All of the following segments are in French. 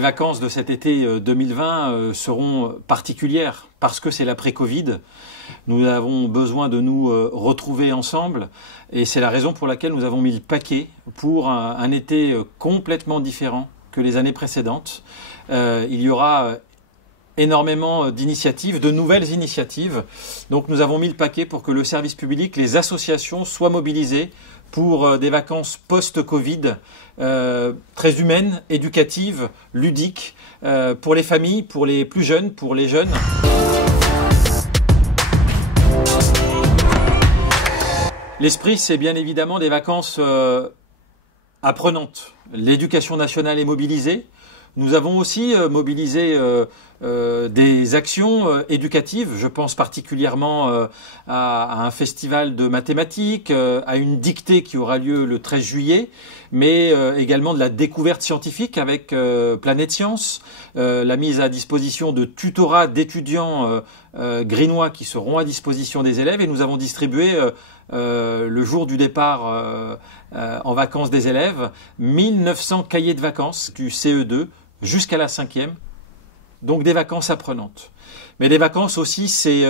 Les vacances de cet été 2020 seront particulières parce que c'est l'après-Covid. Nous avons besoin de nous retrouver ensemble et c'est la raison pour laquelle nous avons mis le paquet pour un été complètement différent que les années précédentes. Il y aura énormément d'initiatives, de nouvelles initiatives. Donc nous avons mis le paquet pour que le service public, les associations soient mobilisées pour des vacances post-Covid très humaines, éducatives, ludiques, pour les familles, pour les plus jeunes, pour les jeunes. L'esprit, c'est bien évidemment des vacances apprenantes. L'éducation nationale est mobilisée. Nous avons aussi mobilisé des actions éducatives. Je pense particulièrement à un festival de mathématiques, à une dictée qui aura lieu le 13 juillet, mais également de la découverte scientifique avec Planète Science, la mise à disposition de tutorats d'étudiants greennois qui seront à disposition des élèves. Et nous avons distribué le jour du départ en vacances des élèves 1900 cahiers de vacances du CE2 jusqu'à la 5e. Donc des vacances apprenantes. Mais des vacances aussi, c'est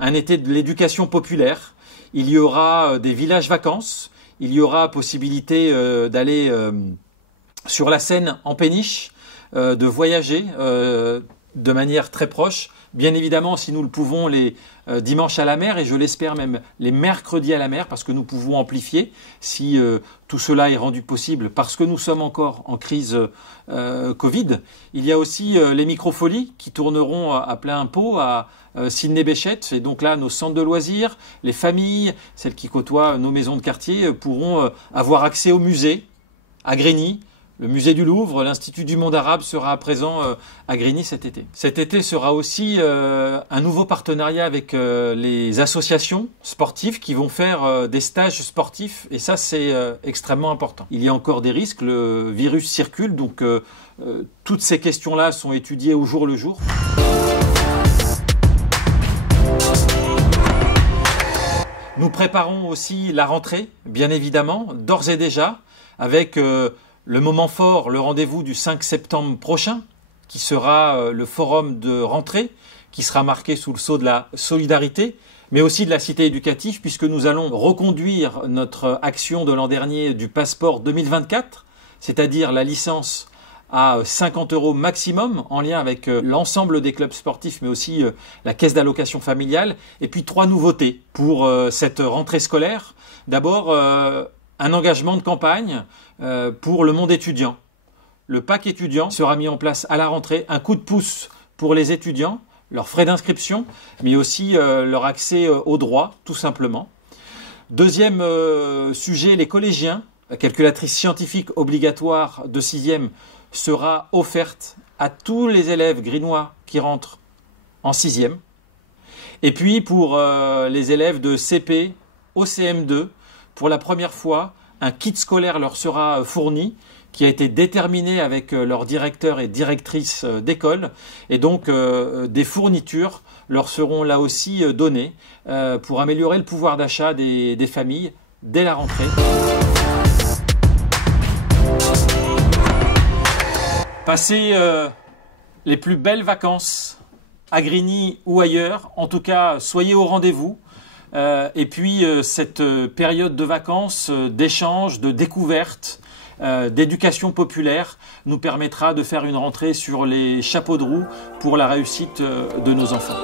un été de l'éducation populaire. Il y aura des villages vacances. Il y aura possibilité d'aller sur la Seine en péniche, de voyager de manière très proche. Bien évidemment, si nous le pouvons, les dimanches à la mer, et je l'espère même les mercredis à la mer, parce que nous pouvons amplifier si tout cela est rendu possible, parce que nous sommes encore en crise Covid. Il y a aussi les microfolies qui tourneront à plein pot à Sydney-Béchette, et donc là, nos centres de loisirs, les familles, celles qui côtoient nos maisons de quartier, pourront avoir accès au musée à Grigny. Le musée du Louvre, l'Institut du monde arabe sera à présent à Grigny cet été. Cet été sera aussi un nouveau partenariat avec les associations sportives qui vont faire des stages sportifs et ça c'est extrêmement important. Il y a encore des risques, le virus circule donc toutes ces questions-là sont étudiées au jour le jour. Nous préparons aussi la rentrée, bien évidemment, d'ores et déjà, avec le moment fort, le rendez-vous du 5 septembre prochain, qui sera le forum de rentrée, qui sera marqué sous le sceau de la solidarité, mais aussi de la cité éducative, puisque nous allons reconduire notre action de l'an dernier du passeport 2024, c'est-à-dire la licence à 50 € maximum, en lien avec l'ensemble des clubs sportifs, mais aussi la caisse d'allocation familiale. Et puis 3 nouveautés pour cette rentrée scolaire. D'abord, un engagement de campagne pour le monde étudiant. Le pack étudiant sera mis en place à la rentrée, un coup de pouce pour les étudiants, leurs frais d'inscription, mais aussi leur accès aux droits, tout simplement. Deuxième sujet, les collégiens. La calculatrice scientifique obligatoire de 6e sera offerte à tous les élèves greennois qui rentrent en 6e. Et puis pour les élèves de CP au CM2, pour la première fois, un kit scolaire leur sera fourni, qui a été déterminé avec leurs directeurs et directrices d'école. Et donc, des fournitures leur seront là aussi données pour améliorer le pouvoir d'achat des familles dès la rentrée. Passez les plus belles vacances à Grigny ou ailleurs. En tout cas, soyez au rendez-vous. Et puis cette période de vacances, d'échange, de découverte, d'éducation populaire nous permettra de faire une rentrée sur les chapeaux de roue pour la réussite de nos enfants.